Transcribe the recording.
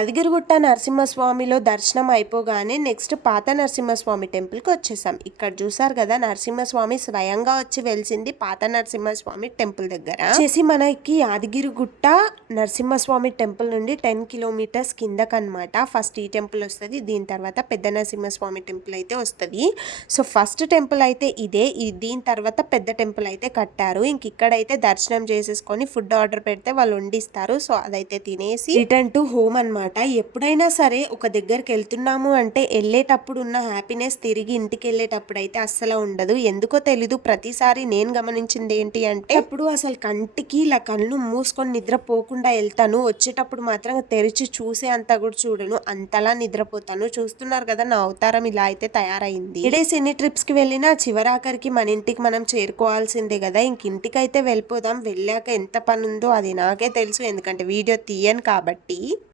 అదిగిరిగుట్ట నరసింహస్వామిలో దర్శనం అయిపోగానే నెక్స్ట్ పాత నరసింహస్వామి టెంపుల్కి వచ్చేసాం. ఇక్కడ చూసారు కదా, నరసింహస్వామి స్వయంగా వచ్చి వెలిసింది పాత నరసింహస్వామి టెంపుల్ దగ్గర చేసి. మనకి యాదగిరిగుట్ట నరసింహస్వామి టెంపుల్ నుండి 10 కిలోమీటర్స్ కిందకనమాట ఫస్ట్ ఈ టెంపుల్ వస్తుంది. దీని తర్వాత పెద్ద నరసింహస్వామి టెంపుల్ అయితే వస్తుంది. సో ఫస్ట్ టెంపుల్ అయితే ఇదే. దీని తర్వాత పెద్ద టెంపుల్ అయితే కట్టారు. ఇంక ఇక్కడైతే దర్శనం చేసేసుకొని ఫుడ్ ఆర్డర్ పెడితే వాళ్ళు వండిస్తారు. సో అదైతే తినేసి రిటర్న్ టు హోమ్ అనమాట. ఎప్పుడైనా సరే ఒక దగ్గరికి వెళ్తున్నాము అంటే వెళ్ళేటప్పుడు ఉన్న హ్యాపీనెస్ తిరిగి ఇంటికి వెళ్ళేటప్పుడు అయితే అస్సలు ఉండదు. ఎందుకో తెలీదు, ప్రతిసారి నేను గమనించింది ఏంటి అంటే అప్పుడు అసలు కంటికి ఇలా కళ్ళు మూసుకొని నిద్రపోకుండా వెళ్తాను. వచ్చేటప్పుడు మాత్రం తెరిచి చూసే అంతా కూడా చూడను, అంతలా నిద్రపోతాను. చూస్తున్నారు కదా నా అవతారం ఇలా అయితే తయారైంది. డేస్ ఎన్ని ట్రిప్స్ కి వెళ్ళినా చివరాఖరికి మన ఇంటికి మనం చేరుకోవాల్సిందే కదా. ఇంక ఇంటికైతే వెళ్ళిపోదాం. వెళ్ళాక ఎంత పని ఉందో అది నాకే తెలుసు, ఎందుకంటే వీడియో తీయను కాబట్టి.